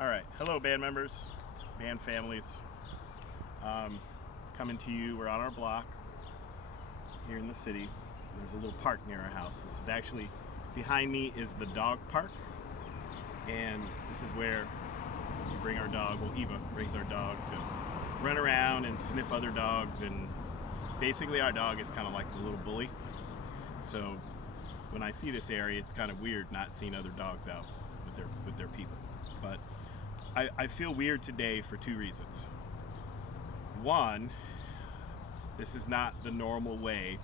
All right, hello band members, band families. Coming to you, we're on our block here in the city. There's a little park near our house. This is actually, behind me is the dog park, and this is where we bring our dog, well Eva brings our dog to run around and sniff other dogs, and basically our dog is kind of like the little bully. So when I see this area, it's kind of weird not seeing other dogs out with their people. But I feel weird today for two reasons. One, this is not the normal way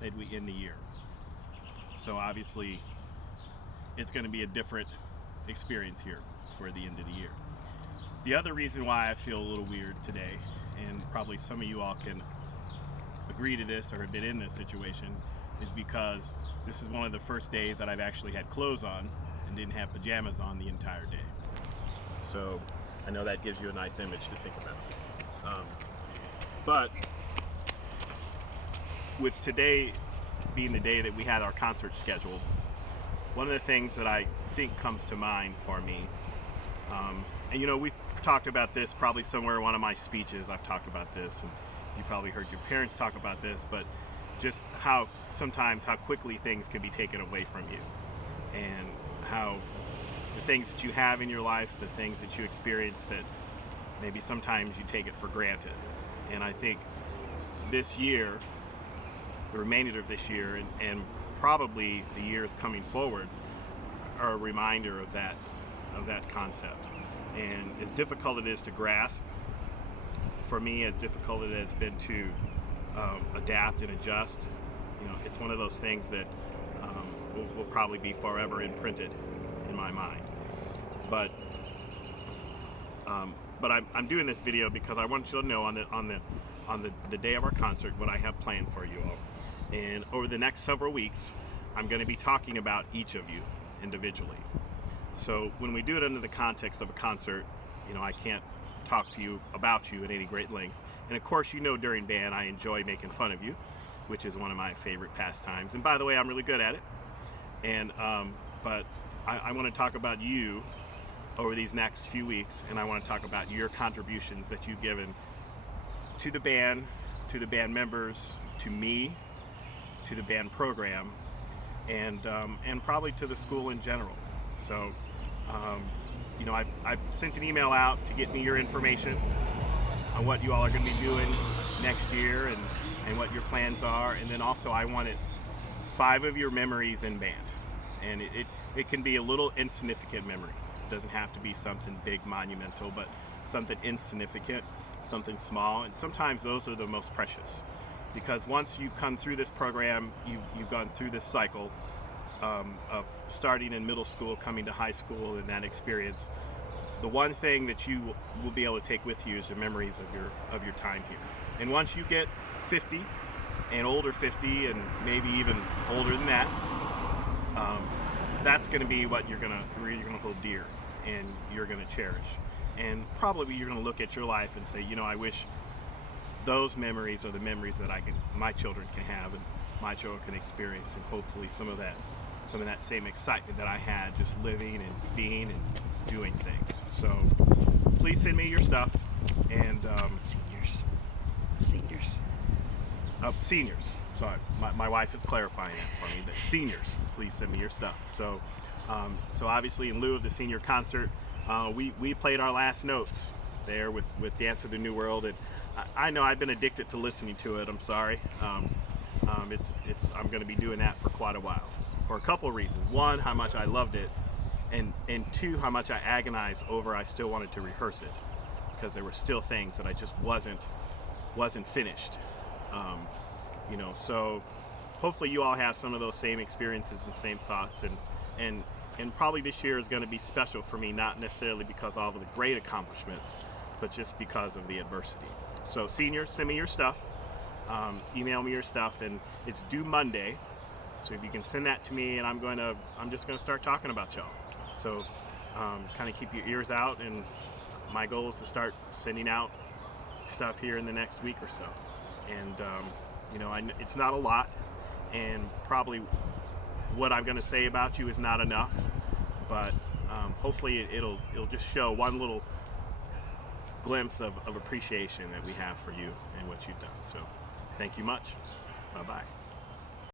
that we end the year. So obviously it's going to be a different experience here toward the end of the year. The other reason why I feel a little weird today, and probably some of you all can agree to this or have been in this situation, is because this is one of the first days that I've actually had clothes on and didn't have pajamas on the entire day. So I know that gives you a nice image to think about. But with today being the day that we had our concert scheduled, one of the things that I think comes to mind for me, and you know, we've talked about this probably somewhere in one of my speeches. I've talked about this, and you probably heard your parents talk about this, but just how sometimes how quickly things can be taken away from you, and how the things that you have in your life, the things that you experience, that maybe sometimes you take it for granted. And I think this year, the remainder of this year, and probably the years coming forward, are a reminder of that concept. And as difficult it is to grasp, for me, as difficult it has been to adapt and adjust, you know, it's one of those things that will probably be forever imprinted in my mind. But I'm doing this video because I want you to know on the day of our concert what I have planned for you all. And over the next several weeks, I'm going to be talking about each of you individually. So when we do it under the context of a concert, you know, I can't talk to you about you at any great length. And of course, you know, during band, I enjoy making fun of you, which is one of my favorite pastimes. And by the way, I'm really good at it. And but I want to talk about you over these next few weeks, and I want to talk about your contributions that you've given to the band members, to me, to the band program, and probably to the school in general. So, you know, I've sent an email out to get me your information on what you all are going to be doing next year, and what your plans are. And then also I wanted 5 of your memories in band. And it can be a little insignificant memory. It doesn't have to be something big, monumental, but something insignificant, something small. And sometimes those are the most precious. Because once you've come through this program, you've gone through this cycle of starting in middle school, coming to high school, and that experience, the one thing that you will be able to take with you is the memories of your time here. And once you get 50 and older 50, and maybe even older than that, that's going to be what you're going to hold dear, and you're going to cherish. And probably you're going to look at your life and say, you know, I wish those memories are the memories that my children can have, and my children can experience, and hopefully some of that same excitement that I had just living and being and doing things. So please send me your stuff. And seniors. Sorry, my wife is clarifying that for me. That seniors, please send me your stuff. So, so obviously, in lieu of the senior concert, we played our last notes there with Dance of the New World, and I know I've been addicted to listening to it. I'm sorry. I'm going to be doing that for quite a while, for a couple of reasons. One, how much I loved it, and two, how much I agonized over. I still wanted to rehearse it because there were still things that I just wasn't finished. You know, so hopefully you all have some of those same experiences and same thoughts, and probably this year is going to be special for me, not necessarily because of all of the great accomplishments, but just because of the adversity. So seniors, send me your stuff, email me your stuff, and it's due Monday. So if you can send that to me, and I'm just going to start talking about y'all. So kind of keep your ears out, and my goal is to start sending out stuff here in the next week or so. And you know, it's not a lot, and probably what I'm going to say about you is not enough, but hopefully it'll just show one little glimpse of appreciation that we have for you and what you've done. So thank you much. Bye-bye.